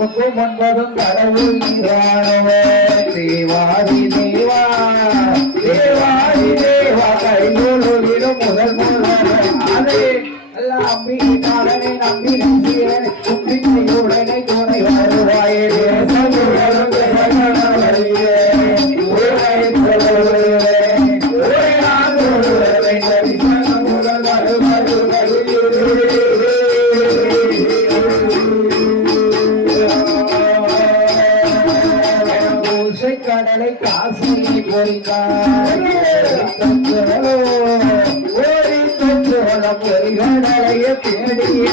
நமக்கும் ஒன்பதும் கடவுள் நீவானவே தேவாதி தேவா தேவாதி தேவா கைகூடும் முதல் முதலே அம்பி நாடனை நம்பி நம்பியனை கும்பியுடனை துணை வருவாயே கடலை காசியை பொறித்தார் பெருகடலைய தேடிய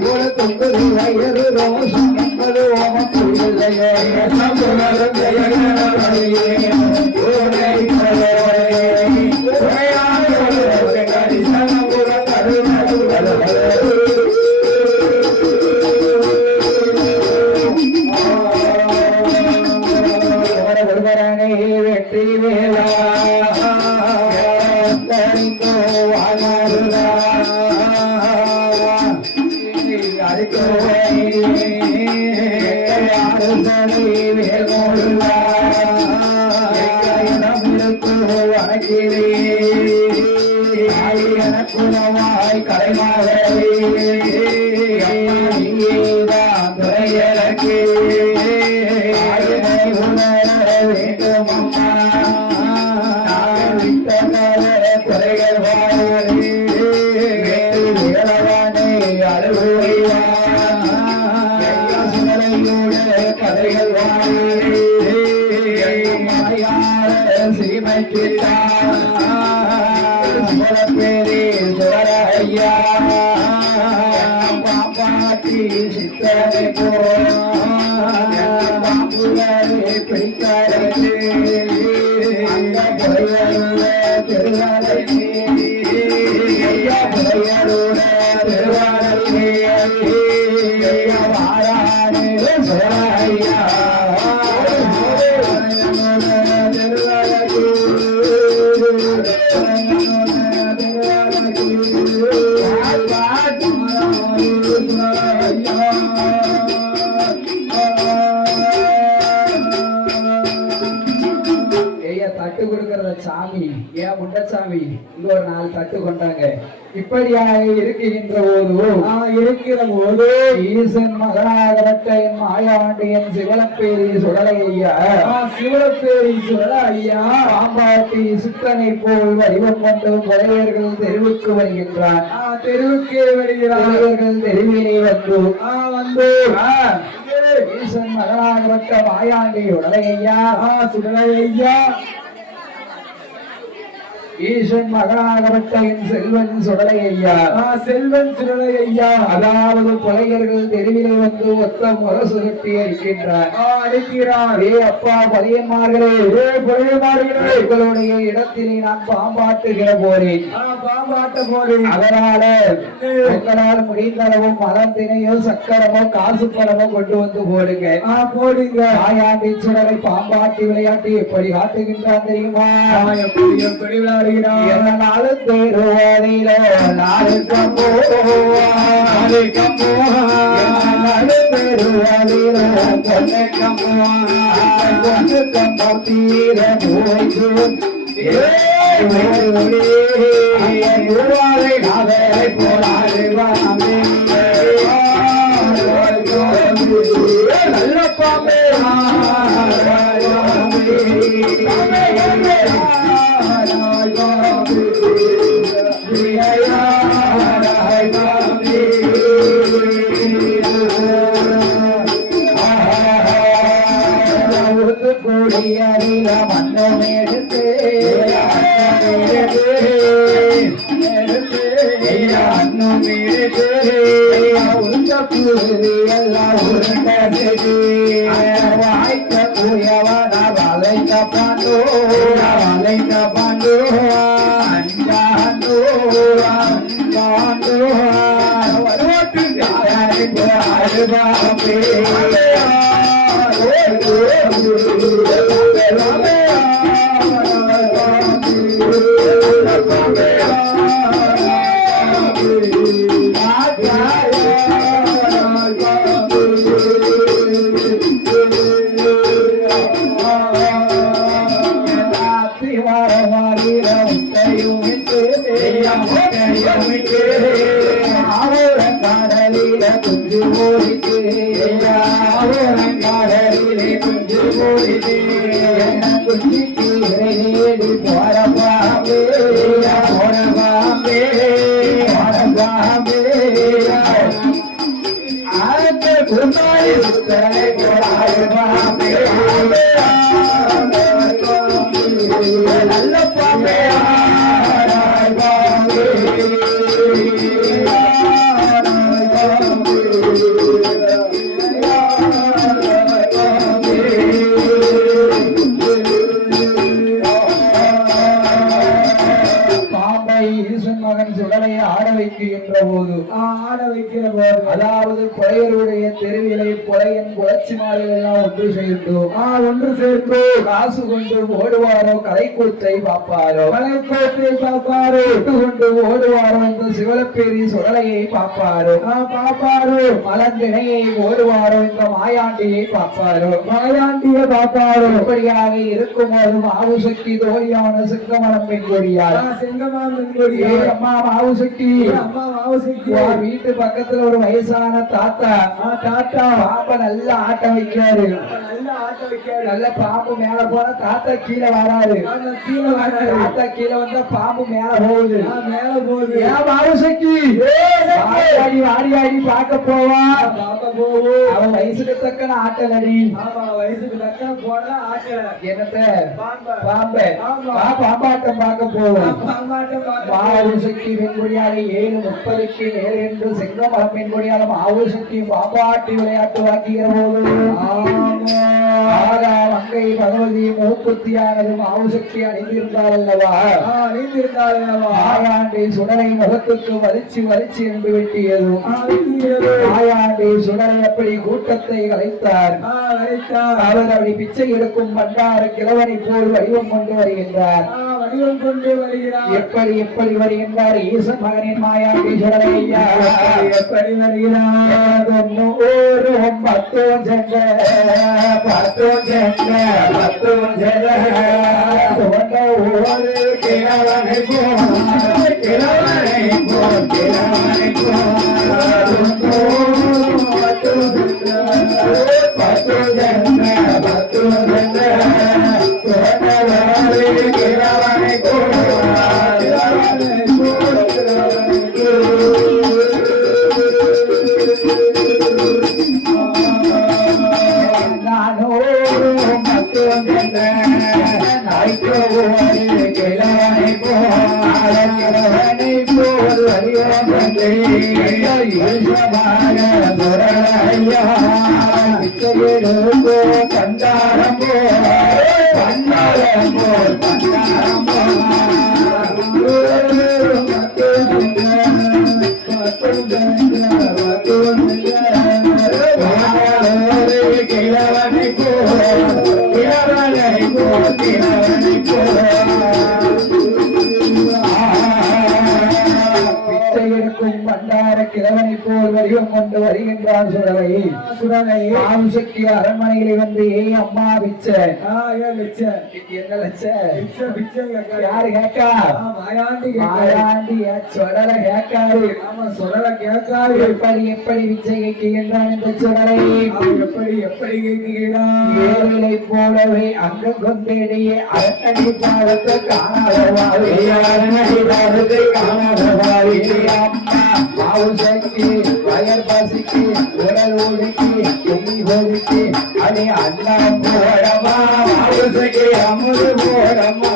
போல தொங்குது வயது ரோசம் என்பது ஓமக்குள்ளையே வெற்றி வேலா குணமாய் கலைமாவே துறையலக்கு வேண்டும் அம்மா குறைகள் வாழே அழுகுறைவா கதைகள் வாழே சீமைக்கிட்டா பேரே சுவரையா பாப்பாட்டி சித்தனை போலே பிடிக்காரே அந்த புறையருள திருவாரே புறையருள திருவாரே வாரானே சுவரையா தட்டு கொடுக்கறத சாமி ஏன் முண்டசாமி இங்க ஒரு 4 தட்டு கொண்டாங்க இப்படியாக இருக்கிற போது ஈசன் மகனாகரட்டையன் மாயாண்டியன் சிவலப்பேரி சுடலையா பாம்பாட்டி சித்தனை போல் வடிவம் கொண்டு புலையர்கள் தெருவுக்கு வருகின்றான் தெருவினை வந்து ஈசன் மகனாகரட்ட மாயாண்டி உடலையா சுடலையா ஈசன் மகனாகப்பட்டையின் செல்வன் சுடலையா செல்வன் சுடலையா அதாவது புலையர்கள் தெருவிலே வந்து ஒத்த முரசு கட்டி அடிக்கின்றார் ஏ அப்பா பலியன்மார்களே உங்களுடைய இடத்திலே நான் பாம்பாட்டுகிற போறேன் அதனால உங்களால் முடிந்தளவும் மலத்தினையோ சக்கரமோ காசு பணமோ கொண்டு வந்து போடுங்க மாயாண்டி சுடலை பாம்பாட்டி விளையாட்டு எப்படி காட்டுகின்றான் தெரியுமா எப்படி விளையாடு நாளும் தேருவாதிலோ நாலு கம்போ தேருவாதிலோ பொண்ணு கம்போ தீர போய்க்கு போலாடுவாமே நல்ல பாமே கூடியறில மன்னம் எடுத்து அன்னும் எல்லாம் உருண்டது வாய்க்க கூயவன வளைக்க பாண்டோ அஞ்சாண்டோ வருவட்டு அழுபாப்பே கடலிலே குஞ்சு போயிட்டு கடலிலே குஞ்சு போயிட்டு குஞ்சிக்கு இறையேடு போற பாம்பே போற பாம்பே போற பாம்பே ஆத்த குருமாரி சுத்தரை போறாரு பாம்பே நல்ல பாம்பே ஆட வைக்கிற போது அதாவது புலையருடைய தெருவிலை புலையன் குளச்சி மாலையெல்லாம் ஒன்று சேர்ந்து காசு கொண்டு ஓடுவாரோ கலைக்கூத்தை பார்ப்பாரோ கொண்டு ஓடுவாரோ இந்த சிவலப்பேரி சுடலையை பார்ப்பாரோ மலர்ந்திணையை ஓடுவாரோ இந்த மாயாண்டியை பார்ப்பாரோ இப்படியாக இருக்கும்போது மாவுசக்தி தோழியான சிங்கமலம் பெண்கொடியார் அம்மா மாவுசக்தி வீட்டு பக்கத்துல ஒரு வயசான தாத்தா பாம்பை நல்லா ஆட்ட வைக்கிறாரு நல்ல பாம்பு மேல போன தாத்தா கீழே வராரு தாத்தா கீழே வந்தா பாம்பு மேல போகுது ஏன் மாவுசக்தி வாடி ஆடி பார்க்க போவா அவன் வயசுக்கு தக்கன ஆட்டல் அடி வயசுக்கு தக்கன போன ஆட்டல என்னத்த பாம்பாட்டம் பார்க்க போவோம் மாவுசக்தி வெண்கொடியாலை 7:30 நேர் என்று செங்கமலம் பெண்கொடியாலும் ஆவுசக்தி பாம்பாட்டி விளையாட்டு வாக்குகிற போது மங்கை பகவதி மூக்குத்தியானது ஆவுசக்தி அணிந்திருந்தாள் அல்லவா ஆயாண்டை சுடலை முகத்துக்கு வலிச்சு என்று வெட்டியது ஆயாண்டை சுடலை அப்படி கூட்டத்தை கலைத்தார் அவர் அப்படி பிச்சை எடுக்கும் பண்டார கிழவனை போல் வடிவம் கொண்டு வருகின்றார் எப்படி வருகின்றார் ஈசன் மகனின் மாயாண்டி சுடலை ஐயா எப்படி வருகிறார் ஒரு 10 ஜென்ம 10 ஜென்ம 10 ஜென்ம ஒரு கிழவனை போல் கிழவனை போல் கிழவனை கிழவனை போல் வடிவம் கொண்டு வருகின்றார் சுடலை ஆவுசக்தி அரண்மனையிலே வந்து ஏய் அம்மா பிச்சை என்ன யாரு கேக்கா மாயாண்டி சுடலை கேட்காரு சுடலை கேட்காரு எப்படி பிச்சை கேட்கின்றான் இந்த சுடலை எப்படி கேட்கிறான் ஏழை போலவே அங்கு கொண்டேடியே அரண்மனை பாடத்தை காணாதவாறு அம்மா ஆவுசக்தி வயர் பசிக்கு உடல் ஒடுக்கி எண்ணி ஒதுக்கி அடி அண்ணம் போடமா ஆவுசக்தி அமுது போடமா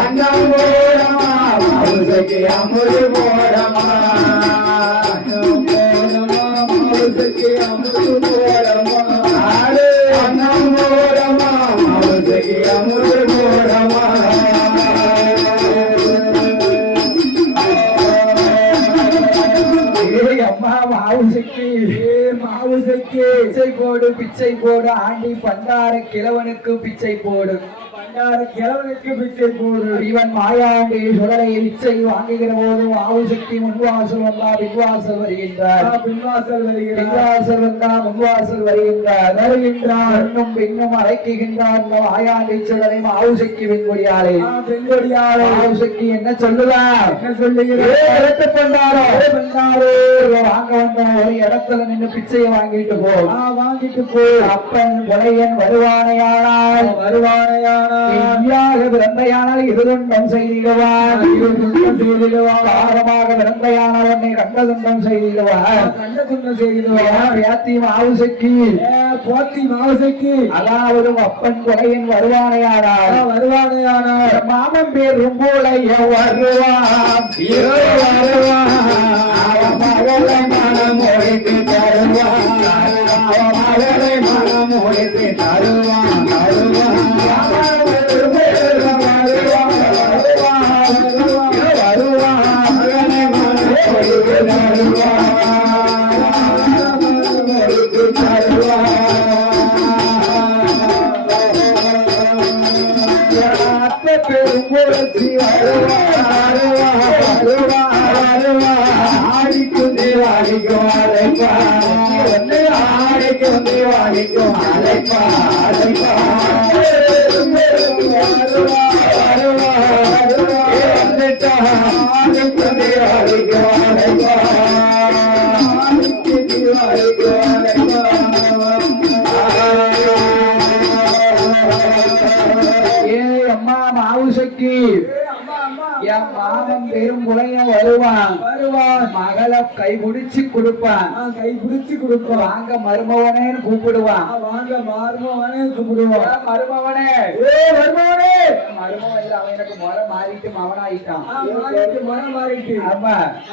அண்ணம் போடமா ஆவுசக்தி அமுது போடமா ஆவுசக்தி அமுது போடமா அண்ணம் போடமா ஆவுசக்தி அமுது போடமா பிச்சை போடு ஆண்டி பண்டார கிழவனுக்கு பிச்சை போடு இவன் மாயாண்டி சுடலை பிச்சை வாங்குகிற போது ஆவுசக்தி முன்வாசல் வந்தா பின்வாசல் வருகின்றார் பின்வாசல் வந்தா முன்வாசல் வருகின்றார் இன்னும் பின்னும் அழைக்குகின்றார் மாயாண்டி சுடலை ஆவுசக்தி பெண்கொடியாளே ஆவுசக்தி என்ன சொல்லுவார் வாங்க வந்த ஒரு இடத்துல நின்று பிச்சையை வாங்கிட்டு போ. வாங்கிட்டு போ. அப்பன் கொலையன் வருவானையானால் பிறந்தையானால் இருதுண்டம் செய்திடுவான். காரமாக பிறந்தையானால் உன்னை கண்டதுண்டம் செய்திடுவான். பேத்தி மாவுசைக்கு அதாவது அப்பன் கொலையன் வருவானையானால் மாமன் பேர் ரொம்போலைய வருவான். மனம் ஒழித்து தருவான். மனம் ஒழித்து தருவான். மாமன் பெரும் குலைய வருவான். மகளை கை பிடிச்சு கொடுப்பான். வாங்க மருமவனேன்னு கூப்பிடுவான். மருமவனே மருமவன் இல்ல, அவன் எனக்கு முறை மாறிட்டு மவனாயிட்டான்.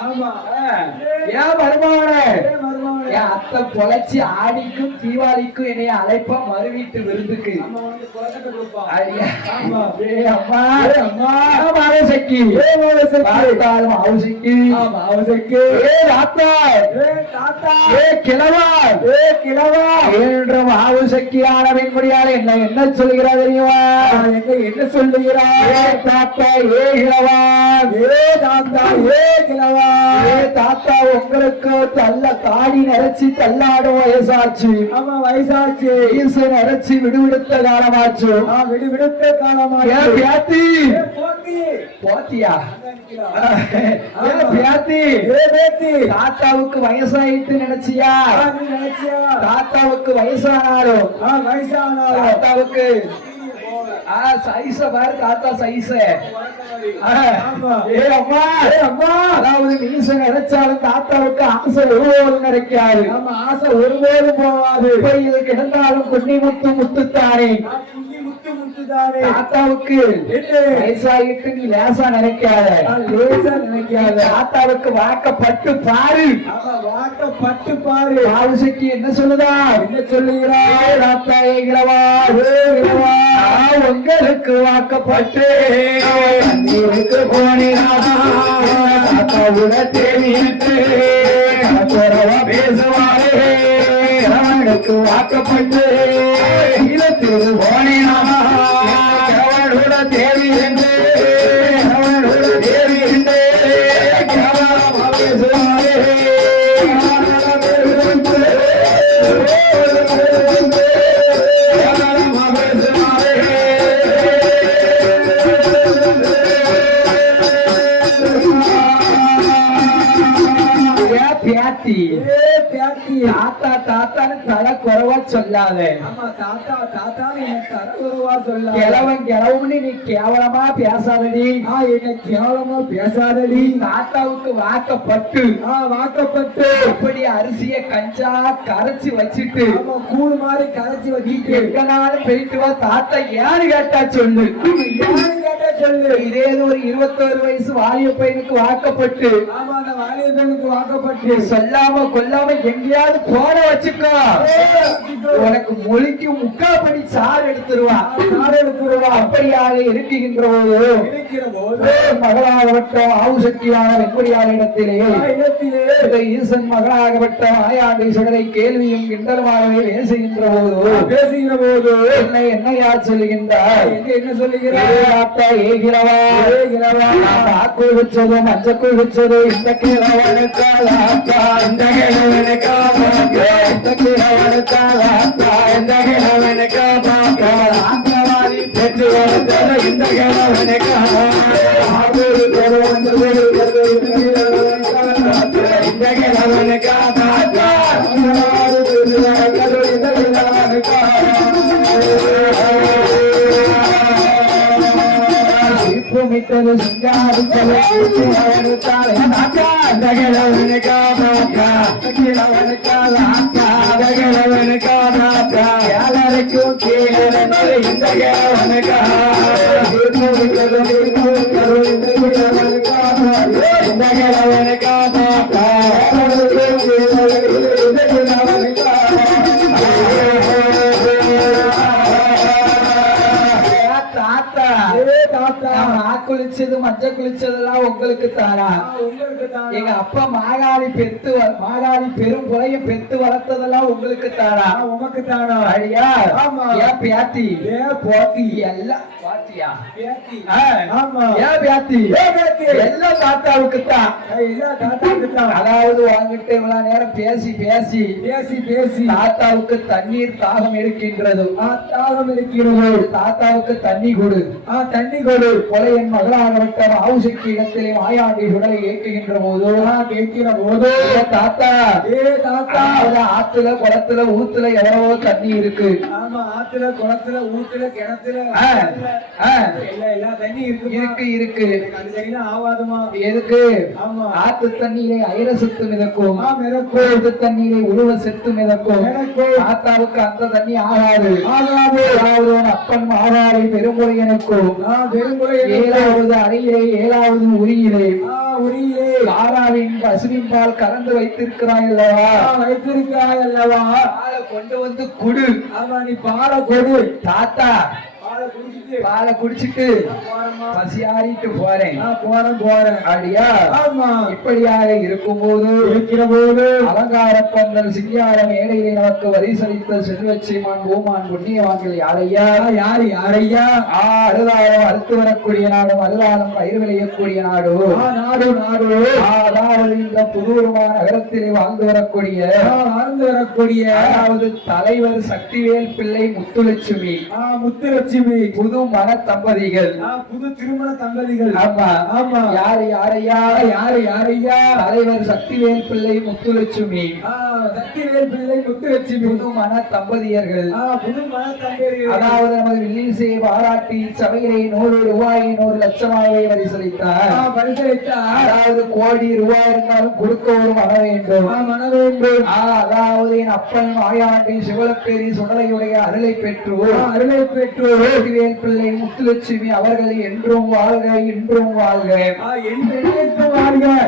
ஆமா ஏன் மருமவனே? என் அத்தை பொழைச்சி ஆடிக்கும் தீபாவளிக்கும் என்னைய அழைப்பா மறுவீட்டு விருந்துக்கு. என்ன சொல்லுகிறா தெரியுமா? என்ன சொல்லுகிறா? தாத்தா ஏ கிழவா, தாத்தா ஏ கிழவா, தாத்தா உங்களுக்கு தள்ள தாடி நரைச்சி தள்ளாடும் வயசாச்சு. ஆமா வயசாச்சு. ஈசன் நரைச்சி விடுவிடுத்த காலமாச்சு. விடுவிடுத்த காலமாச்சு. போத்தியா தாத்தாவுக்கு வயசாயிட்டு நினைச்சியா? தாத்தாவுக்கு வயசானாலும் தாத்தாவுக்கு சைஸ பாரு. தாத்தா சைஸ அதாவது மீசன் நினைச்சாலும் தாத்தாவுக்கு ஆசை ஒருபோதும் கிடைக்காது. ஆசை ஒருபோதும் போகாது. இதுக்கு இருந்தாலும் குன்னி முத்து முத்துத்தானே. தாத்தாவுக்கு வயசாகிட்டு நீ லேசா நினைக்காத. தாத்தாவுக்கு வாக்கப்பட்டு பாரு. வாக்கப்பட்டு பாரு. ஆவுசைக்கு என்ன சொல்லுதா? என்ன சொல்லுகிறா? தாத்தா ஏகிறவா உங்களுக்கு வாக்கப்பட்டு போனீங்க தேவிட்டு பேசுவாரே. அவனுக்கு வாக்கப்பட்டு திரு போனீனா தேவி என்று தேவி என்று பேசுவாரே. தாத்தா தாத்தான்னு தலை குறைவா சொல்லாத. கிழவன் கிழவன்னு நீ கேவலமா பேசாதடி. என்ன கேவலமா பேசாதடி. தாத்தாவுக்கு வாக்கப்பட்டு அப்படி அரிசிய கஞ்சா கரைச்சி வச்சுட்டு கூழ் மாதிரி கரைச்சி வச்சுட்டு எங்கனாலும் போயிட்டு வா. தாத்தா ஏன்னு கேட்டா சொல்லு. இதே ஒரு 21 வயசு வாலிய பையனுக்கு வாக்கப்பட்டு சொல்லாம கொல்லாம எங்கேயாவது போன வச்சுக்கோ. உனக்கு மொழிக்கு முக்கா படி சாறு எடுத்துருவா. அப்படியாக இருக்குகின்ற போது மகளாகப்பட்ட ஆவுசக்தியான வெண்படியார் இடத்திலே ஈசன் மகளாகப்பட்ட ஆயாண்டீஸ்வரரை கேள்வியும் கிண்டலுமாகவே பேசுகின்ற போது என்னையா சொல்லுகின்றார்? என்ன சொல்லுகிறார்? ஏகிறவா ஆக்குள் வச்சதோ மஞ்சக்குள் வச்சதோ இந்த கிழவனுக்காக இந்த கிழவனுக்காக இந்த கிழவனுக்காக இந்த கிழவனுக்காக ஆக்கவாதி பெற்று வளர்த்தது இந்த கிழவனுக்காக இந்த கிழவன் மிட்டது சிங்காரிக்கும் குளிச்சது மஞ்சள் குளிச்சதெல்லாம் உங்களுக்கு தானா? எங்க அப்பா மாகாளி பெரும் புலைய பெத்து வளர்த்ததெல்லாம் உங்களுக்கு தானா? உமக்கு தானா? அடியா ஏன் பியாத்தி போத்தி எல்லாம் பாத்தியா ஏன் பியாத்தி எல்லாம் தாத்தாவுக்கு தான். அதாவது வாங்கிட்டு இவ்வளவு நேரம் பேசி பேசி பேசி பேசி தாத்தாவுக்கு தண்ணீர் தாகம் இருக்கின்றது. தாகம் இருக்கிறது. தாத்தாவுக்கு தண்ணி கொடு தண்ணி கொடு. கொலையன் மகளாகப்பட்ட ஆவுசைக்கு இடத்திலே மாயாண்டி உடலை ஏற்றுகின்ற போது கேட்கிற போது தாத்தா தாத்தா ஆத்துல குளத்துல ஊத்துல எவ்வளவோ தண்ணி இருக்கு. ஆமா ஆத்துல குளத்துல ஊத்துல கிணத்துல தண்ணி இருக்கு இருக்கு இருக்கு. ஆவாதமா எதுக்கு? ஆத்து தண்ணீரை ஐர செத்து மிதக்கும். இது தண்ணீரை உருவ செத்து மிதக்கும். தாத்தாவுக்கு அந்த தண்ணி ஆகாது ஆகாது. அப்பன் மாகாளி பெருமுறையனுக்கும் ஏழாவது அறையிலே ஏழாவது உரியிலே காராவின் பசுவின் பால் கலந்து வைத்திருக்கிறாய் அல்லவா? வைத்திருக்கிறாய் அல்லவா? பாலை கொண்டு வந்து குடு. ஆமா நீ பாலை கொடு. தாத்தா பாலை குடிச்சிட்டு பசியாரிட்டு போறேன் போறேன் அப்படியா? இப்படியாக இருக்கும் போது இருக்கிற போது அலங்கார பந்தல் சிங்காரம் ஏழையிலே நமக்கு வரிசளித்த செல்வச்சிமான் பூமான் புண்ணியவான்கள் யாரையா? யாரு யாரையா? அருளாரம் அறுத்து வரக்கூடிய நாடு, அருளாரம் பயிர் விளையக்கூடிய நாடு நாடு நாடு. அதாவது இந்த புதூருமான நகரத்திலே வாழ்ந்து வரக்கூடிய அதாவது தலைவர் சக்திவேல் பிள்ளை முத்துலட்சுமி முத்துலட்சுமி புது மன தம்பதிகள் புது திருமண தம்பதிகள். ஆமா ஆமா. யாரு யாரையா? யாரு யாரையா? தலைவர் சக்திவேல் பிள்ளை முத்துலட்சுமி சக்திவேல் பிள்ளை முத்துலட்சுமி புது மன தம்பதியர்கள் புது மன தம்பதியர்கள். அதாவது நமது வில்லிசை பாராட்டி சபையிலே 100 ரூபாய் 100 லட்சமாகவே பரிசளித்தார். அதாவது கோடி ரூபாய் இருந்தாலும் கொடுக்க ஒரு மன வேண்டும் மன வேண்டும். அதாவது என் அப்பன் மாயாண்டி சிவலப்பேரி சுடலையுடைய அருளை பெற்று பிள்ளை முத்துலட்சுமி அவர்கள் என்றும் வாழ்க இன்றும் வாழ்க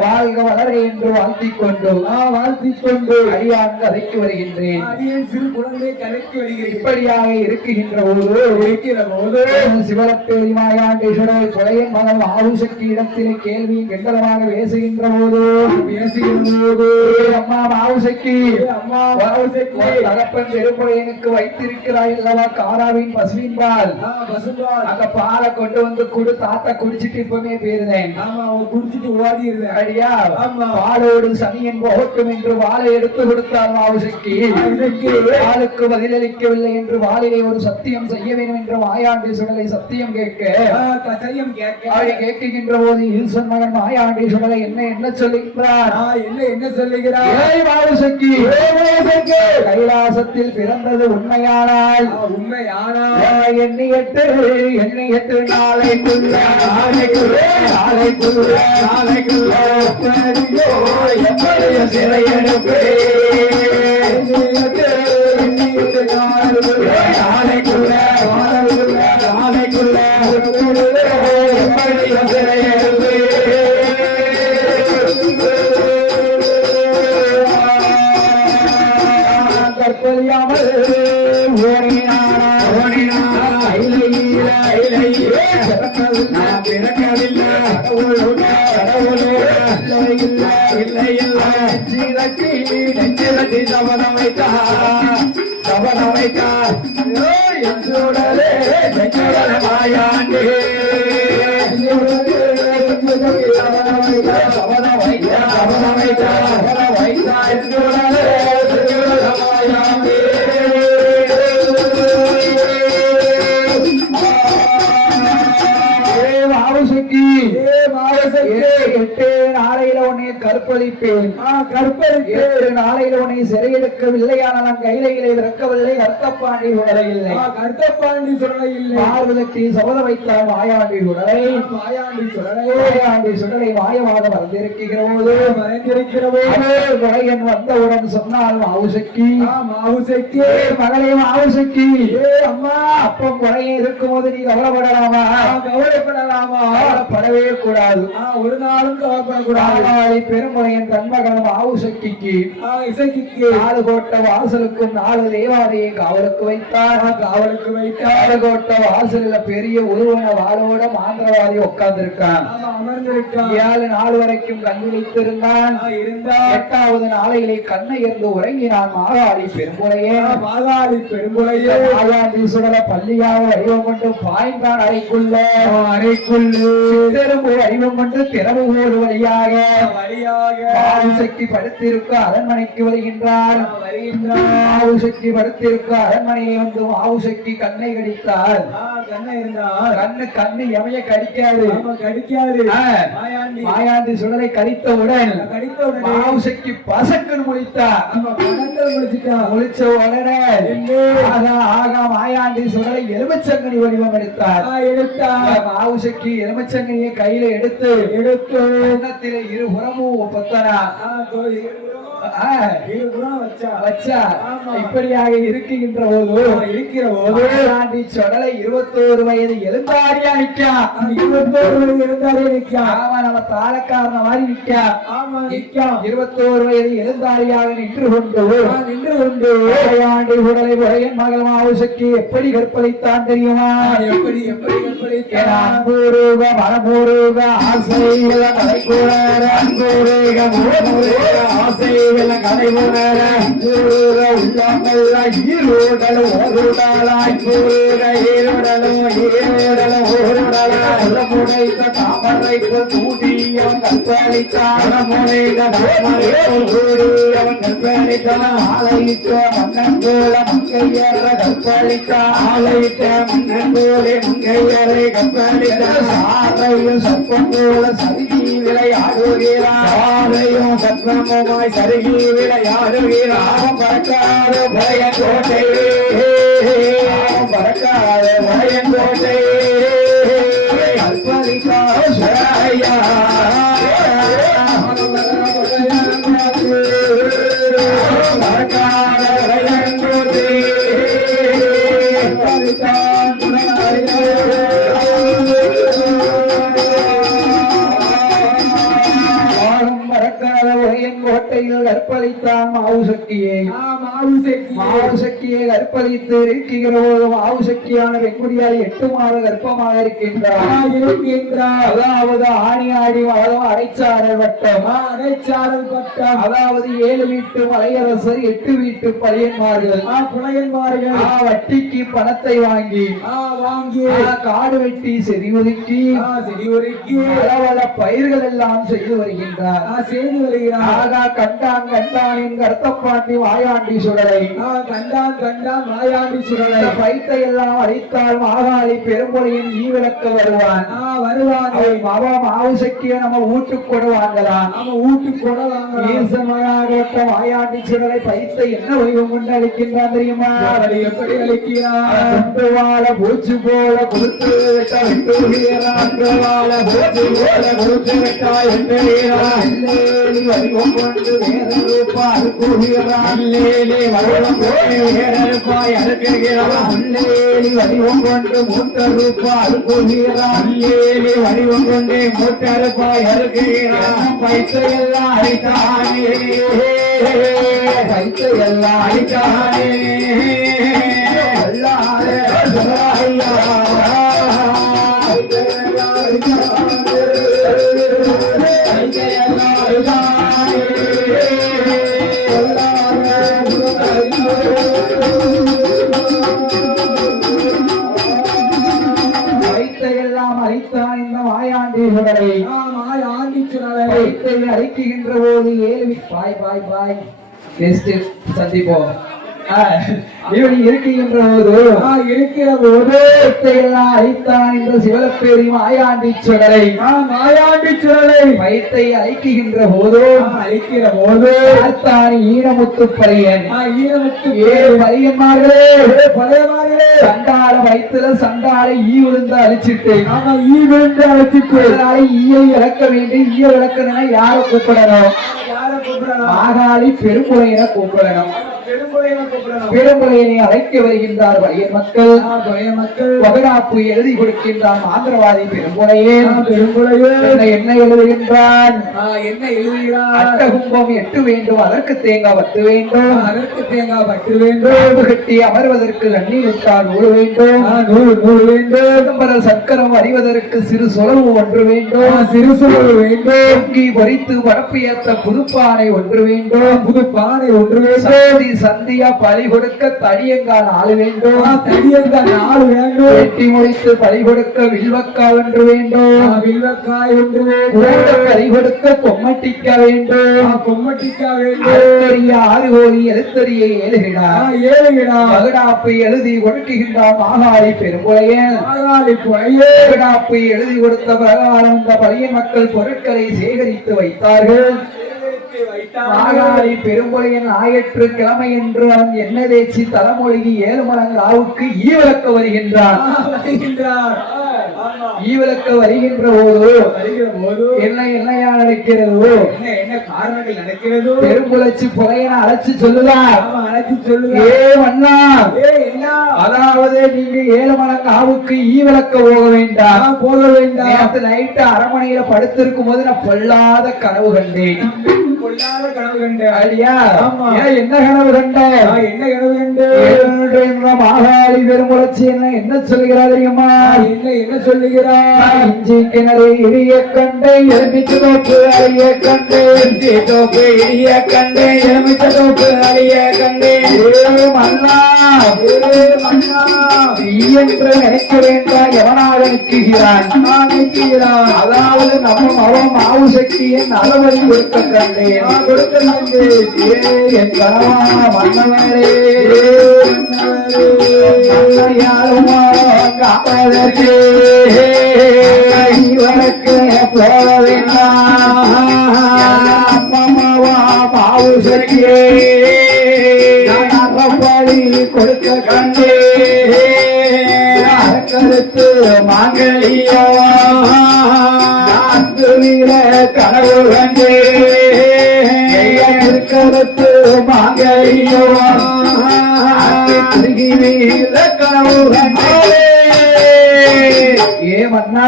வாழ்க வளர என்று வாழ்த்திக் கொண்டு அடியான் கதைக்கு வருகின்றேன். சிறு குழந்தை கதைக்கு வருகிறேன். இப்படியாக இருக்குகின்ற போது சிவலப்பேரி மாயாண்டேஸ்வரர் கொலையன் மகன் ஆவுசக்தி இடத்திலே கேள்வியும் கெண்டலமாக பேசுகின்ற போது அம்மா ஆவுசக்தி தகப்பன் பெருமுறையனுக்கு வைத்திருக்கிறாய் அல்லவா காராவின் பசுவின் பால். அந்த பாலை கொண்டு வந்து குடு. தாத்தா குடிச்சிட்டு இப்பவே போயிருந்தேன். குடிச்சிட்டு ஓடி இருந்தேன். அடியா பாலோடு சனியன் போகட்டும் என்று வாளை எடுத்து கொடுத்தார் ஆவுசைக்கு. வாளுக்கு பதிலளிக்கவில்லை என்று வாளிலே ஒரு சத்தியம் செய்ய வேண்டும் என்று மாயாண்டி சுடலை சத்தியம் கேட்க கேட்கின்ற போது ஈசன் மகன் மாயாண்டி சுடலை என்ன என்ன சொல்லுகிறார்? என்ன சொல்லுகிறார்? கைலாசத்தில் பிறந்தது உண்மையானால் எண்ணியட்டு நாளைக்குள்ள சிறை எடுப்பே கற்பழிப்பேன் 8 நாளையில் உன்னை சிறையெடுக்கவில்லையானால் கையிலே விறக்கவில்லை கர்த்தப்பாண்டி உடலை இல்லை கர்த்தப்பாண்டி சுடலை இல்லை பார்வதற்கு சபத வைத்தார் மாயாண்டி உடலை மாயாண்டி சுடலை மாயமாக மறந்திருக்கிறபோது மறையன் வந்தவுடன் சொன்னால் மாவுசக்கி மகளே மாவுசக்கி அம்மா அப்ப குறைய இருக்கும் போது நீ கவலைப்படலாமா கவலைப்படவே கூடாது ஒரு நாளும் கவலைப்படக்கூடாது பெருமுறையின் தன்மகன் மாவுசக்கிக்கு நாலு கோட்ட வாசலுக்கும் 4 தேவாதையை காவலுக்கு வைத்தார் கோட்ட வாசல்ல பெரிய உருவன வாளோட மாந்திரவாதி உட்கார்ந்திருக்கான் அமர்ந்திருக்கான் 7 நாள் வரைக்கும் கண் விழித்திருந்தான் 8வது நாளையிலே கண்ணை இருந்து உறங்கினான் மாகாளி பெரும்புலையே மாயாண்டி சுடல பள்ளியாக வடிவம் கொண்டு பாய்ந்தான் அறைக்குள்ள சித்தரும்பு வடிவம் கொண்டு திறவுகோடு வழியாக மாவுசக்தி படுத்திருக்க அரண்மனைக்கு வருகின்றார் மாவுசக்தி படுத்திருக்க அரண்மனையை வந்து மாவுசக்தி கண்ணை கடித்தார் கண்ணு எமைய கடிக்காது மாயாண்டி சுடலை கடித்தவுடன் மாவுசக்தி பசக்கன் முடித்தார் முடிச்ச உடனே ஆகா மாயாண்டி சுடலை எலுமிச்சங்கனி வடிவம் எடுத்தார் மாவுசக்தி எலுமிச்சங்கனியை கையில எடுத்து எண்ணத்திலே இருபுறமும் பத்தனார் இப்படியாக இருக்கின்ற போது சொடலை 21 வயது எழுந்தாரியா நிக்கா 21 வயது நம்ம தாளக்காரன மாதிரி நிக்கா 21 வயது எழுந்தாரியாக நின்று கொண்டு ஆண்டி உடலை உடையன் மகள் மாவுசக்தி எப்படி கற்பழித்தான் தெரியுமா எப்படி அன்பூருக மனபூருக ஆசைகள கலைக்கூட ஆசை சத்வமாய் சருகி விளையாடுகிறான் பறக்காத பயங்கோட்டை அற்பளிக்காயா பறக்காத பயங்கோட்டை கோட்டையில் கற்பழித்தான் மாவுசக்தியை கற்பழித்து இருக்கிற போது மாவுசக்தியான வெங்குடியால் 8 மாத கர்ப்பமாக இருக்கின்றார் அதாவது ஆணி ஆடி மாதம் அடைச்சாரல் வட்டம் அதாவது 7 வீட்டு மலையரசர் 8 வீட்டு பழையன்மார்கள் வட்டிக்கு பணத்தை வாங்கி காடு வெட்டி செடி ஒதுக்கி பல பயிர்கள் எல்லாம் செய்து வருகின்றார் கண்டான் கர்த்தப்பாண்டி மாயாண்டி சுடலை பைத்தை எல்லாம் அழித்தால் மாகாளி பெரும்பொழியின் ஈவிளக்க வருவான் மாவுசக்திய நம்ம வீட்டுக்கு கொடு வாங்கலாம் மாயாண்டி சுடலை பைத்தை என்ன வடிவம் கொண்டு அளிக்கின்றான் தெரியுமா எப்படி அளிக்கிறான் பூச்சி போல கொடுத்து வடிவம் கொண்டு வேறு வடிவம் கொண்டு மூத்த ரூபாய் வடிவம் கொண்டே மூட்டருப்பாய் அறுக்கிறான் பைத்தையெல்லாம் அழித்தானே அழித்தானே அழைக்கின்ற போது 7 சந்திப்போம் இப்படி இருக்கின்ற போது இருக்கிற போது எல்லாம் அழித்தான் என்ற சிவலப்பேரி மாயாண்டி சுடலை மாயாண்டி சுடலை வயிற்றை அழிக்குகின்ற போது அழிக்கிற போது பார்த்தான் ஈனமுத்து பையன் ஈரமுத்து பையன்மார்களே பழையமார்களே சண்டால வயிற்றுல சண்டாலை ஈ விழுந்து அழிச்சிட்டு ஈ விழுந்து அழைச்சிட்டு அதனால ஈயை இழக்க வேண்டும் ஈய விளக்கணும்னா யாரை கூப்பிடணும் யார கூப்பிடலாம் மாகாளி பெருமுறையின கூப்பிடணும் பெரும்புலையில கூப்பிடலாம் பெருமுறையினை அழைக்க வருகின்றார் வலிய மக்கள் பழைய மக்கள் வகடாப்பு எழுதி கொடுக்கின்றான் ஆந்திரவாதி பெருமுறையே பெரும்புலையே என்ன எழுதுகின்றான் என்ன எழுதுகிறார் அட்டகும்பம் எட்டு வேண்டும் அதற்கு தேங்காய் பத்து வேண்டும் அதற்கு தேங்காய் பற்று வேண்டும் நூறு கட்டி அமர்வதற்கு நன்னி விட்டால் நூறு வேண்டும் நூறு வேண்டும் சிதம்பர சக்கரம் அறிவதற்கு சிறு சொலவு ஒன்று வேண்டும் சிறு சுவர் வேண்டும் பொங்கி பொறித்து பரப்பு ஏத்த புதுப்பானை ஒன்று வேண்டும் புது பானை ஒன்று வேண்டும் சந்தி சந்தியா பலி கொடுக்க தடியங்கால் ஆளு வேண்டும் தடியங்க நாலு வேண்டும் வெட்டி முடித்து பலி கொடுக்க வில்வக்கா ஒன்று வேண்டும் வில்வக்காய் ஒன்று கூட வேண்டும் பலி கொடுக்க கொம்மட்டிக்க வேண்டும் கொம்மட்டிக்கா வேண்டும் எழுத்தறிய ஆறு கோடி எழுத்தறிய ஏழுகிறார் ஏழுகிடா வகடாப்பை எழுதி கொடுக்கின்றார் மாகாளி பெருமுறையன் ஆகாளி புழையே வகடாப்பை எழுதி கொடுத்த பிரகாரம் இந்த பழைய மக்கள் பொருட்களை சேகரித்து வைத்தார்கள் மாகாளி பெரும்புலையன் ஆயிற்று கிழமை என்று அவன் என்ன தேய்ச்சி தலைமொழி 7 மடங்கு ஆவுக்கு ஈவிளக்க வருகின்றான் ஈவிளக்க வருகின்ற போது என்னையா நடக்கிறது என்ன காரணங்கள் நடக்கிறது பெரும்புலச்சி புலையனை அழைச்சு சொல்லுதார் அழைச்சி சொல்லுங்க ஏ மன்னா என்ன அதாவது நீங்க 7 மடங்கு ஆவுக்கு ஈவிளக்க போக வேண்டாம் போக வேண்டாம் நேற்று நைட்டு அரமனையில படுத்திருக்கும் போது நான் பொல்லாத கனவு கண்டேன் பொல்லாத கனவு கண்டு அடியா ஆமா. ஏன் என்ன கனவு கண்ட என்ன கனவு கண்டு என்ற மாகாளி பெருமுளச்சி என்ன சொல்கிறார் தெரியுமா என்ன சொல்லுகிறார் இஞ்சி கிணறு இடிய கண்டே எலுமிச்சு தோப்பு அழிய கண்டே இஞ்சி தோப்பு இடிய கண்டே எலுமிச்ச தோப்பு அழிய கண்டே மன்னா நீ என்று நினைக்க வேண்டாம் எவனாக நிற்கிறான் அதாவது நம்ம மவம் மாவு சக்தியின் அளவறி கொடுக்க கண்டேன் என் கணவா மன்னவரே காப்பதற்கு இவனுக்கு போக வேண்டாம் அம்மாவா மாவு சக்தியே பலி கொடுக்க கண்டே கருத்து மாங்கலியோ வீர கனவு கண்டே கருத்து மாங்கலியோ வீர கனவு கண்டே ஏ மன்னா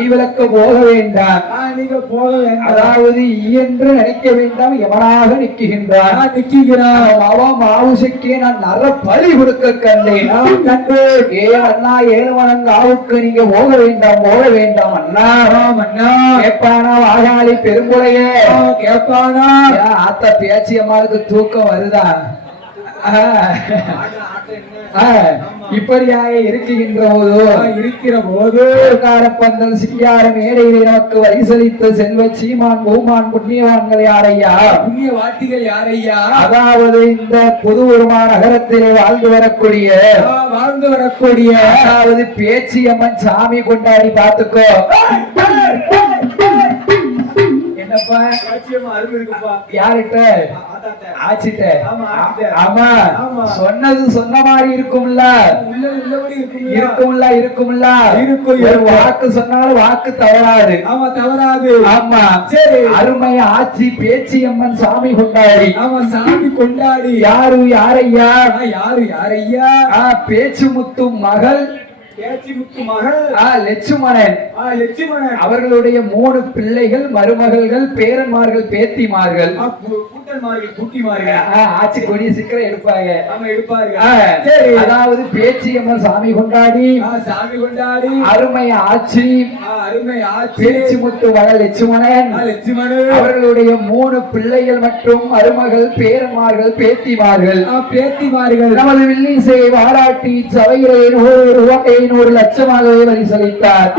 ஈவிளக்க போக வேண்டாம் நீங்க போக வேண்டாம் அதாவது என்று நினைக்க வேண்டாம் எவனாக நிற்கின்றான் மாவுசைக்கே நான் நர பலி கொடுக்க கண்டேன் கண்டு ஏ அண்ணா 7 மடங்கு ஆவுக்கு நீங்க போக வேண்டாம் அண்ணா அண்ணா கேப்பானா வாகாளி பெரும்புலைய கேட்பானா ஆத்த பேச்சி அம்மாவுக்கு தூக்கம் வருதா இப்படியாக இருக்கிற போது காரப்பந்தல் சிங்கார மேடையிலே நமக்கு வரிசலித்த செல்வ சீமான் பூமான் புண்ணியவான்கள் யாரையா புண்ணிய வாட்டிகள் யாரையா அதாவது இந்த புதுவுருமா நகரத்திலே வாழ்ந்து வரக்கூடிய அதாவது பேச்சியம்மன் சாமி கொண்டாடி பார்த்துக்கோ என்னப்பா அருள் இருக்குப்பா யாருட்ட ஆச்சிட்ட ஆமா சொன்னது சொன்ன மாதிரி இருக்கும்ல இருக்கும்ல ஒரு வாக்கு சொன்னாலும் வாக்கு தவறாது ஆமா சரி அருமை ஆட்சி பேச்சியம்மன் சாமி கொண்டாடி சாமி கொண்டாடி யாரையா யாரையா பேச்சு முத்து மகள் லட்சுமணன் அவர்களுடைய 3 பிள்ளைகள் மருமகள்கள் பேரன்மார்கள் பேத்திமார்கள் ஆட்சி கொடி சீக்கிரம் எடுப்பாங்க அதாவது பேச்சியம்மன் சாமி கொண்டாடி அருமை ஆட்சி பேச்சு முத்து மகள் லட்சுமணன் அவர்களுடைய 3 பிள்ளைகள் மற்றும் மருமகள் பேரன்மார்கள் பேத்திமார்கள் நமது வில்லிசையை பாராட்டி சபையிலே 100 ரூபாயை 1 லட்சமாகவே பரிசளித்தார்.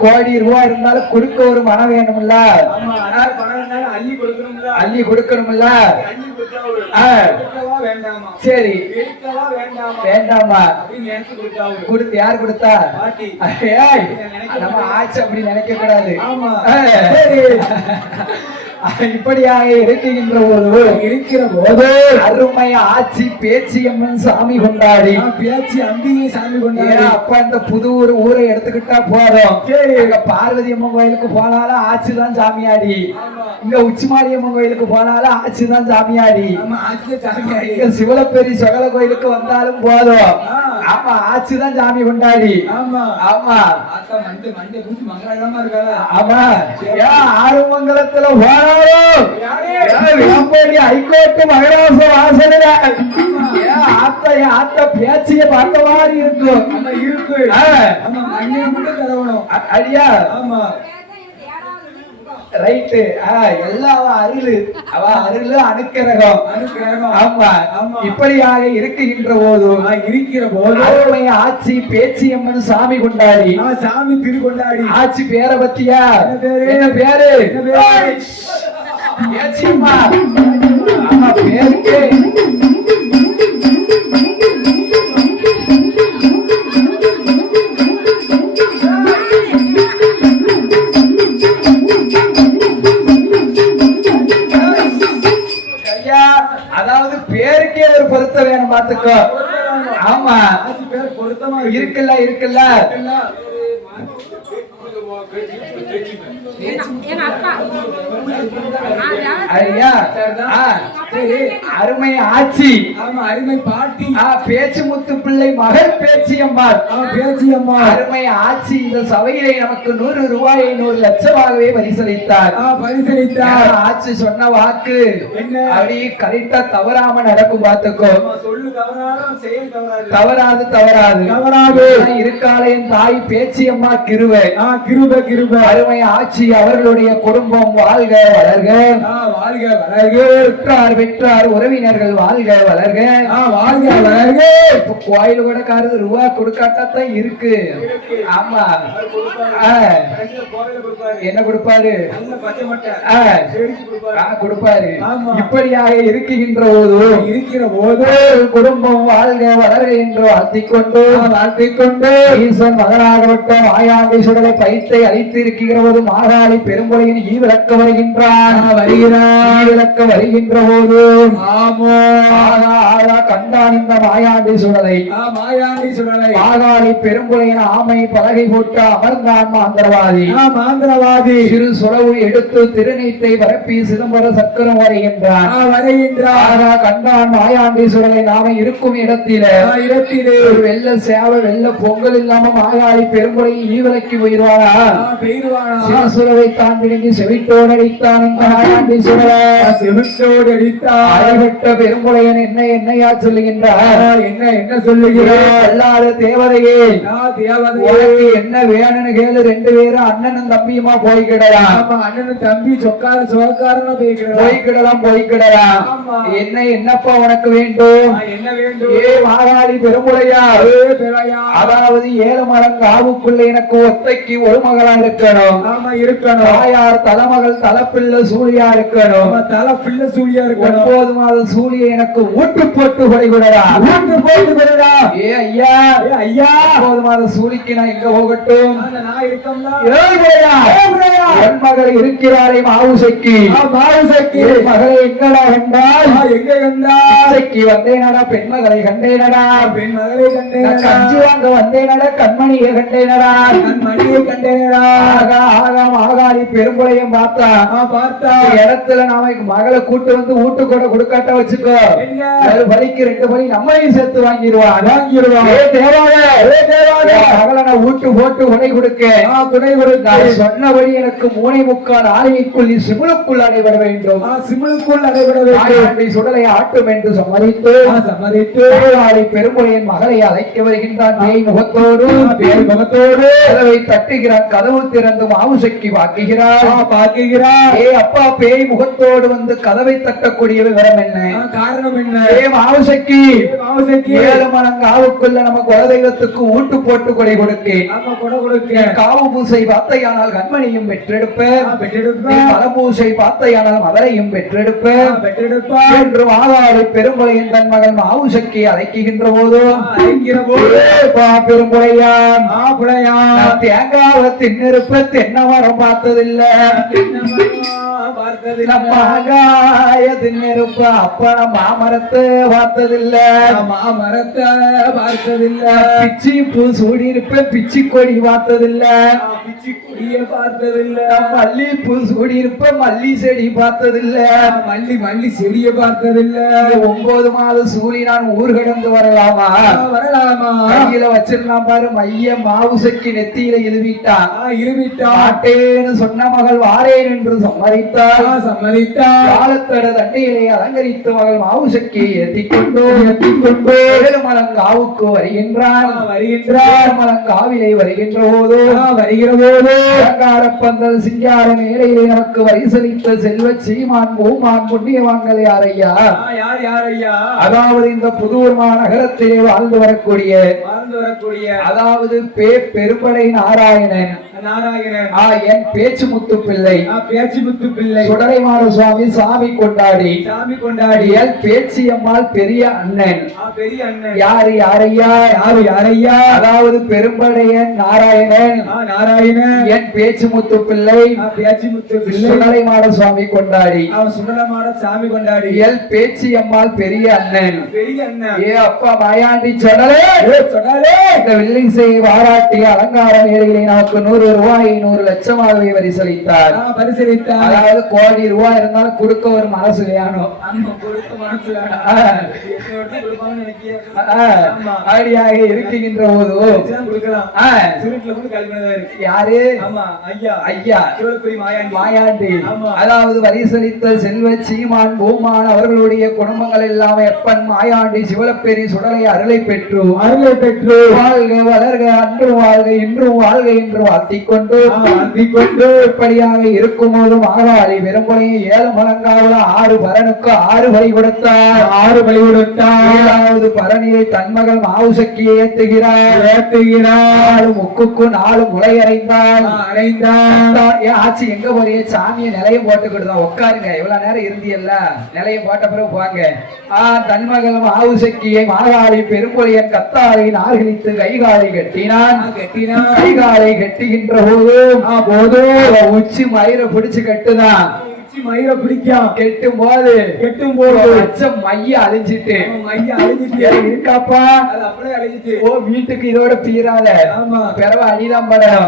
கோடி ரூபாய் இருந்தாலும் கொடுக்க ஒரு மனம் வேணும்ல. அள்ளி கொடுக்கணும்ல. அள்ளி கொடுத்தாவு. ஆ, கொடுக்கவா வேண்டாமா? சரி. எடுக்கவா வேண்டாமா? வேண்டாமா? அப்படின்னு நினைச்சு கொடுத்தாவு. கொடுத்து யார் கொடுத்தா? பாட்டி. ஏய், நம்ம ஆச்சு அப்படி நினைக்க கூடாது. ஆமா. சரி. இப்படியாக இருக்கின்ற போது அருமை ஆட்சி பேச்சியம்மன் சாமி கொண்டாடி பேச்சு அம்பிகை சாமி கொண்டாடி. அப்ப அந்த புது ஊரை எடுத்துக்கிட்டா போதும். சரி, அங்க பார்வதி அம்மன் கோயிலுக்கு போனாலும் ஆட்சிதான் சாமியாடி, இங்க உச்சிமாரி அம்மன் கோயிலுக்கு போனாலும் ஆட்சிதான் சாமியாடி, இங்க சிவலப்பேரி சகல கோயிலுக்கு வந்தாலும் போதும். ஆமா, ஆட்சிதான் சாமி கொண்டாடி. ஆமா ஆமா ஆமா. ஏன் ஆறுமங்கலத்துல போனாலும் ஹைகோர்ட் மகராச வாசல ஆத்த பேச்சிய பார்த்த மாதிரி இருக்கும். அடியா ரைட்டு. எல்லாம் அவ அருள் அணுக்கரகம். ஆமா, இப்படியாக இருக்கின்ற போது அருமை ஆட்சி பேச்சியம்மன் சாமி கொண்டாடி. சாமி திரு கொண்டாடி. ஆட்சி பேரை பத்தியா? என்ன பேரு? பேச்சியம்மா. ஆமா, பேருக்கு அதாவது பேருக்கே ஒரு பொருத்த வேணும், பாத்துக்கோ. ஆமா, இருக்குல்ல இருக்குல்ல. அருமை ஆட்சி. ஆமா, அருமை பாட்டி. பேச்சு முத்து பிள்ளை மகள் பேச்சியம்மாள். பேச்சியம்மாள் அருமை ஆட்சி இந்த சபையிலே நமக்கு 100 ரூபாயை 100 லட்சமாகவே பரிசளித்தார். பரிசளித்தார். ஆட்சி சொன்ன வாக்கு என்ன அப்படி கரெக்டா தவறாம நடக்கும், பாத்துக்கோ. சொல்லு தவறாலும் செயல் தவறாது தவறாது தவறாது. இருக்காலையின் தாய் பேச்சியம்மா கிருபை. கிருபை கிருபை. அருமை ஆட்சி அவர்களுடைய குடும்பம் வாழ்க வளர்க. வாழ்க வளர்க. பெற்றார் பெற்றார் உறவினர்கள் வாழ்க வளர்க. வாழ்க வளர்க. இப்ப கோயில் கூட காரு ரூபா கொடுக்காட்டத்தான் இருக்கு. ஆமா, என்ன கொடுப்பாரு? கொடுப்பாரு. இப்படியாக இருக்கின்ற போது குடும்பம் வாழ்க வளர்க என்று வாழ்த்திக் கொண்டு ஈசன் மகனாகப்பட்ட மாயாண்டீஸ்வரரை பைத்தை அழித்து இருக்கிற போது மாகாளி பெரும்பொழியின் ஈவிளக்க வருகின்றான். ஈவிளக்க வருகின்ற போது கண்டான் இந்த மாயாண்டீஸ்வரரை. மாகாளி பெரும்பொழியின் ஆமை பலகை போட்டு அமர்ந்தான் மாந்திரவாதி. சிறு சுளவு எடுத்து திருநீத்தை பரப்பி சிதம்பர சக்கரம் வருகின்றான். கண்டான் மாயாண்டீஸ்வரரை. நாம இருக்கும் இடத்திலே ஒரு வெள்ள சேவை வெள்ள பொங்கல் இல்லாம மாகாளி பெரும்பொழியை ஈவிளக்கி போயிடுவானா? சிவசுரவை தான் பிடுங்கி செவிட்டோடு அடித்தான். இந்த மாயாண்டீஸ்வரரை செவிட்டோடு அடித்தான். அடைபட்ட பெரும்பொழியன் என்னையா சொல்லுகின்றார்? என்ன சொல்லுகிறார்? எல்லாரும் தேவதையே என்ன வேணும்னு கேளு. 2 பேரும் அண்ணனும் தம்பியுமா போய்கிடலாம். அண்ணனும் தம்பி சொக்கார சோக்காரனா போய்கிடலாம். என்னப்பா உனக்கு வேண்டும்? என்ன வேண்டும்? ஏ மாகாளி பெரும்புலையா, அதாவது 7 மடங்கு ஆவுக்குள்ள எனக்கு ஒத்தைக்கு ஒரு மகளா இருக்கணும். தாயார் தலைமகள் தலைப்பிள்ளை சூழியா இருக்கணும். 9 மாத சூழியை எனக்கு ஊட்டு போட்டு படைவிடா. ஏ ஐயா 9 மாத சூழிக்கு நான் எங்க போகட்டும்? என் மகள் இருக்கிறாரே மாவுசைக்கு. மகளை எங்கடா கண்டால்? வந்தேனடா பெண்மகளை கண்டேனடா. கஞ்சி வாங்க வந்தேனடா கண்மணியை கண்டேனடா. மாகாளி பெரும்புலையும் பார்த்தா இடத்துல நாம மகளை கூட்டு வந்து வீட்டு கூட கொடுக்காட்ட வச்சுக்கோ. பலிக்கு 2 பலி நம்மளையும் சேர்த்து வாங்கிடுவான். மகளை நான் வீட்டு போட்டு உடை கொடுக்க சொன்னபடி எனக்கு 3.25 ஆலைக்குள் சிமுலுக்குள் அடைபட வேண்டும். சுடலை ஆட்டும் என்று சம்மதித்து பெரும்பொழியின் மகளை அழைக்க வருகின்றான். முகத்தோடு கதவை தட்டுகிறான். கதவு திறந்து மாவுசைக்கு பாக்குகிறாள். பாக்குகிறார். ஏ அப்பா பேய் முகத்தோடு வந்து கதவை தட்டக்கூடிய விவரம் என்ன? காரணம் என்ன? ஏ மாவுசக்கி, மாவுசக்கி. 7 மணம் காவுக்குள்ள நம்ம குலதெய்வத்துக்கு ஊட்டு போட்டு கொடை கொடுக்கு. ஆமா, கொடை கொடுக்க. காவு பூசை பார்த்தையானால் கண்மணியும் பெற்றெடுப்ப, பெற்றெடுப்ப. மல பூசை பார்த்தையானால் மதுரையும் பெற்றெடுப்ப பெற்றெடுப்பா. என்று மாதாளி பெரும்புலையின் தன் மகன் மாவுசக்கி அழைக்கின்ற போதும் பெரும்புலையான் தேங்காவை தின்னிருப்ப தென்னமரம் பார்த்ததில்ல, மாங்காய தின்னிருப்ப அப்பளம் மாமரத்தை பார்த்ததில்ல, மாமரத்தை பார்த்ததில்ல. பிச்சி பூ சூடி இருப்ப பிச்சி கொடி பார்த்ததில்ல, பிச்சி கொடிய பார்த்ததில்ல. மல்லி பூ சூடி இருப்ப மல்லி செடி பார்த்ததில்ல, மல்லி செடிய பார்த்ததில்ல. 9 மாத சூழி நான் ஊர் கடந்து வரலாமா? வரலாமா? கையில வச்சிருந்தான் பாரு மைய மாவுசக்கி நெத்தியில எழுதிட்டான். மாட்டேன்னு சொன்ன மகள் வாரேன் என்று சம்மதித்தாள். காலத்தட தண்டையிலே அலங்கரித்த மகள் மாவுசக்கி ஏற்றிக்கொண்டு ஏழுமலங்காவுக்கு வருகின்றான். ஏழுமலங்காவிலே வருகின்ற போது அலங்காரப்பந்தல் சிங்கார மேடையிலே நமக்கு வரிசலித்த செல்வ சீமான் பூமான் புண்ணியவான்கள் யாரையா? அதாவது இந்த புதூர் மாநகரத்திலே வாழ்ந்து வரக்கூடிய அதாவது பெரும்படை நாராயணன் என் பேச்சு முத்து பிள்ளை சுடலைமாட சுவாமி சாமி கொண்டாடி என் பேச்சி அம்மாள் பெரிய அண்ணன். யாரு யாரையா? அதாவது பெரும்படையன் நாராயணன் என் பேச்சு முத்து பிள்ளை சுடலைமாட சுவாமி கொண்டாடி எல் பேச்சி அம்மாள் பெரிய அண்ணன். ஏ அப்பா மாயாண்டி சொன்னலே இந்த வில்லிசை பாராட்டி அலங்கார வேலைகளை நமக்கு 100 ரூபாய் 100 லட்சமாகவே பரிசளித்தார். அதாவது கோடி ரூபாய் இருந்தாலும் கொடுக்க ஒரு மனசு வேணும். அப்படியாக இருக்கின்ற போது யாரு? ஐயா மாயாண்டி. அதாவது வரிசலித்த செல்வ சீமான் பூமான் அவர்களுடைய குடும்பங்கள் எல்லாம் எப்பன் மாயாண்டி சிவலப்பேரி சுடலை அருளை பெற்று வாழ்க வளர்க அன்றும் வாழ்க இன்றும் வாழ்க என்று வாழ்த்திக்கொண்டு இப்படியாக இருக்கும் போது மாகாளி பெரும்புலையும் 7 மலங்காவல 6 பரனுக்கு 6 பலி கொடுத்தார். 7வது பரணியை தன்மகள் மாவுசக்கியை ஏத்துகிறார். முக்குக்கு 4 முளை அறைந்தாள். ஆச்சு எங்க போறிய சாமியை நிலையம் போட்டுக்கிட்டுதான் உட்காருங்க. எவ்வளவு நேரம் இருந்தியல்ல, நிலையம் போட்ட பிறகு போங்க. தன்மகள் மாவுசக்கியை மாகாளி பெரும்புலையன் கத்தாரை நார்களித்து கைகாலை கட்டினான். கைகாலை கட்டுகின்ற போது உச்சி மயிரை பிடிச்சு கட்டுதான். மயிரை பிடிக்கும். கெட்டும் போது மைய அழிஞ்சிட்டு இருக்காப்பா. வீட்டுக்கு இதோட பீராத பிறவை அடிதான் படம்.